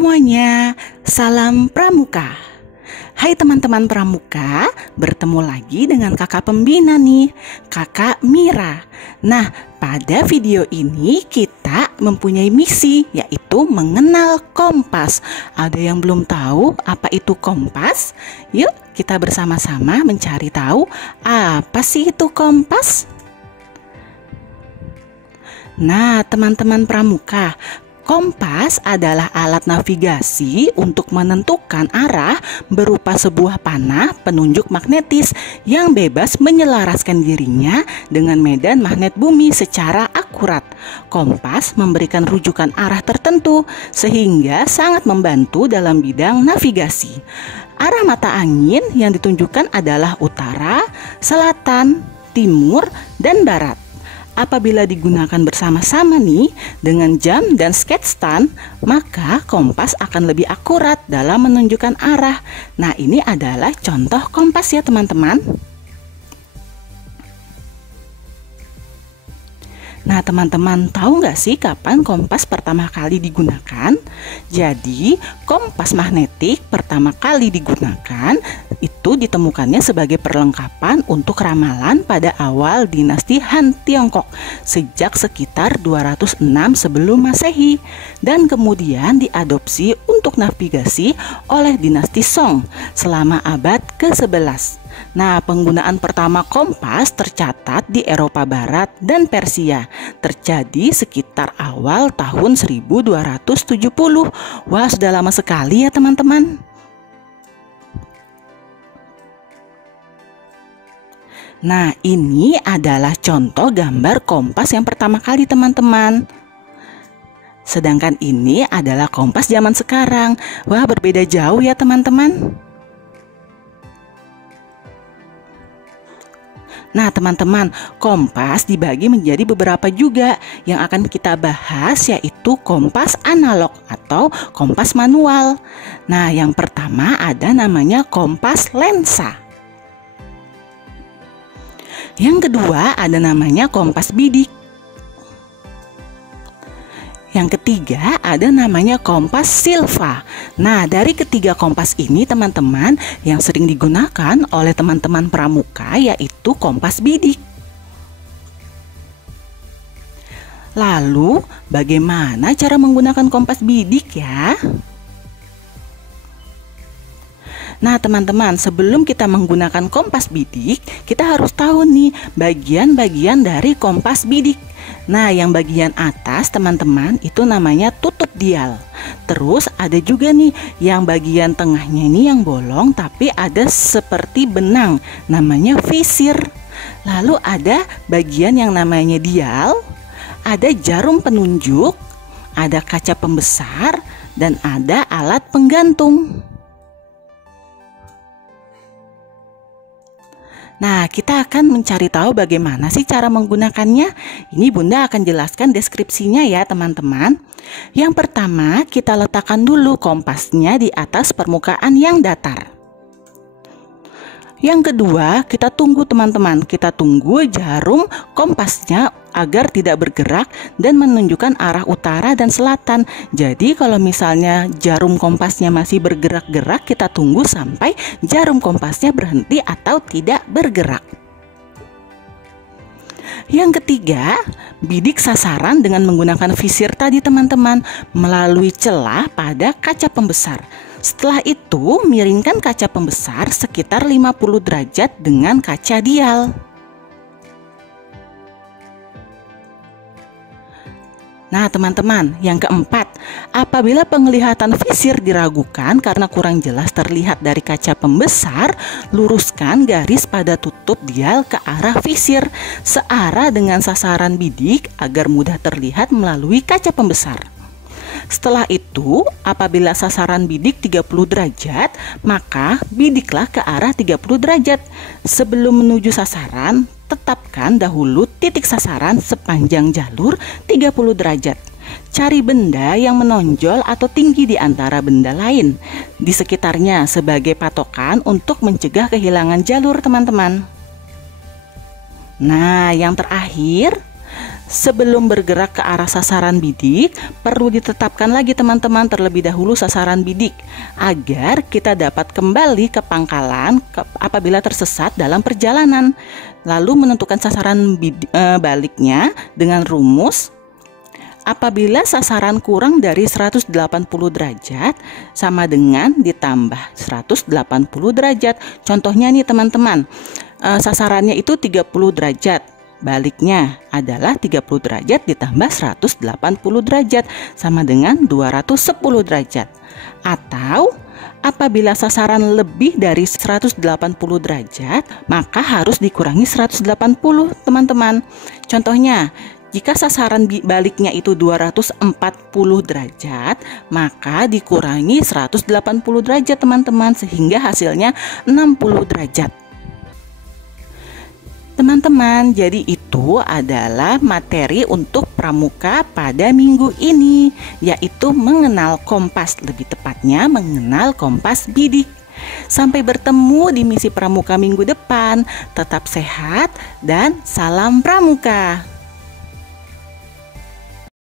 semuanya, salam pramuka. Hai teman-teman pramuka, bertemu lagi dengan kakak pembina nih, kakak Mira. Nah, pada video ini kita mempunyai misi, yaitu mengenal kompas. Ada yang belum tahu apa itu kompas? Yuk kita bersama-sama mencari tahu apa sih itu kompas. Nah, teman-teman pramuka, kompas adalah alat navigasi untuk menentukan arah berupa sebuah panah penunjuk magnetis yang bebas menyelaraskan dirinya dengan medan magnet bumi secara akurat. Kompas memberikan rujukan arah tertentu sehingga sangat membantu dalam bidang navigasi. Arah mata angin yang ditunjukkan adalah utara, selatan, timur, dan barat. Apabila digunakan bersama-sama nih dengan jam dan sketch maka kompas akan lebih akurat dalam menunjukkan arah. Nah, ini adalah contoh kompas ya teman-teman. Nah, teman-teman tahu nggak sih kapan kompas pertama kali digunakan? Jadi, kompas magnetik pertama kali digunakan itu ditemukannya sebagai perlengkapan untuk ramalan pada awal dinasti Han Tiongkok sejak sekitar 206 sebelum Masehi dan kemudian diadopsi untuk navigasi oleh dinasti Song selama abad ke-11. Nah, penggunaan pertama kompas tercatat di Eropa Barat dan Persia, terjadi sekitar awal tahun 1270. Wah, sudah lama sekali ya teman-teman. Nah, ini adalah contoh gambar kompas yang pertama kali teman-teman. Sedangkan ini adalah kompas zaman sekarang. Wah, berbeda jauh ya teman-teman. Nah teman-teman, kompas dibagi menjadi beberapa juga yang akan kita bahas, yaitu kompas analog atau kompas manual. Nah, yang pertama ada namanya kompas lensa. Yang kedua ada namanya kompas bidik. Yang ketiga ada namanya kompas silva. Nah, dari ketiga kompas ini teman-teman, yang sering digunakan oleh teman-teman pramuka yaitu kompas bidik. Lalu, bagaimana cara menggunakan kompas bidik ya? Nah teman-teman, sebelum kita menggunakan kompas bidik, kita harus tahu nih bagian-bagian dari kompas bidik. Nah, yang bagian atas teman-teman itu namanya tutup dial. Terus ada juga nih yang bagian tengahnya ini yang bolong tapi ada seperti benang, namanya visir. Lalu ada bagian yang namanya dial, ada jarum penunjuk, ada kaca pembesar, dan ada alat penggantung. Nah, kita akan mencari tahu bagaimana sih cara menggunakannya. Ini Bunda akan jelaskan deskripsinya ya teman-teman. Yang pertama, kita letakkan dulu kompasnya di atas permukaan yang datar. Yang kedua, kita tunggu teman-teman. Kita tunggu jarum kompasnya agar tidak bergerak dan menunjukkan arah utara dan selatan. Jadi kalau misalnya jarum kompasnya masih bergerak-gerak, kita tunggu sampai jarum kompasnya berhenti atau tidak bergerak. Yang ketiga, bidik sasaran dengan menggunakan visir tadi teman-teman melalui celah pada kaca pembesar. Setelah itu, miringkan kaca pembesar sekitar 50 derajat dengan kaca dial. Nah teman-teman, yang keempat, apabila penglihatan visir diragukan karena kurang jelas terlihat dari kaca pembesar, luruskan garis pada tutup dial ke arah visir searah dengan sasaran bidik agar mudah terlihat melalui kaca pembesar. Setelah itu, apabila sasaran bidik 30 derajat, maka bidiklah ke arah 30 derajat. Sebelum menuju sasaran, tetapkan dahulu titik sasaran sepanjang jalur 30 derajat. Cari benda yang menonjol atau tinggi di antara benda lain di sekitarnya sebagai patokan untuk mencegah kehilangan jalur teman-teman. Nah, yang terakhir, Sebelum bergerak ke arah sasaran bidik, perlu ditetapkan lagi teman-teman terlebih dahulu sasaran bidik agar kita dapat kembali ke pangkalan apabila tersesat dalam perjalanan. Lalu menentukan sasaran baliknya dengan rumus apabila sasaran kurang dari 180 derajat sama dengan ditambah 180 derajat. Contohnya nih teman-teman, sasarannya itu 30 derajat. Baliknya adalah 30 derajat ditambah 180 derajat sama dengan 210 derajat. Atau apabila sasaran lebih dari 180 derajat, maka harus dikurangi 180 teman-teman. Contohnya, jika sasaran baliknya itu 240 derajat, maka dikurangi 180 derajat teman-teman sehingga hasilnya 60 derajat. Teman-teman, jadi itu adalah materi untuk pramuka pada minggu ini, yaitu mengenal kompas, lebih tepatnya mengenal kompas bidik. Sampai bertemu di misi pramuka minggu depan. Tetap sehat dan salam pramuka.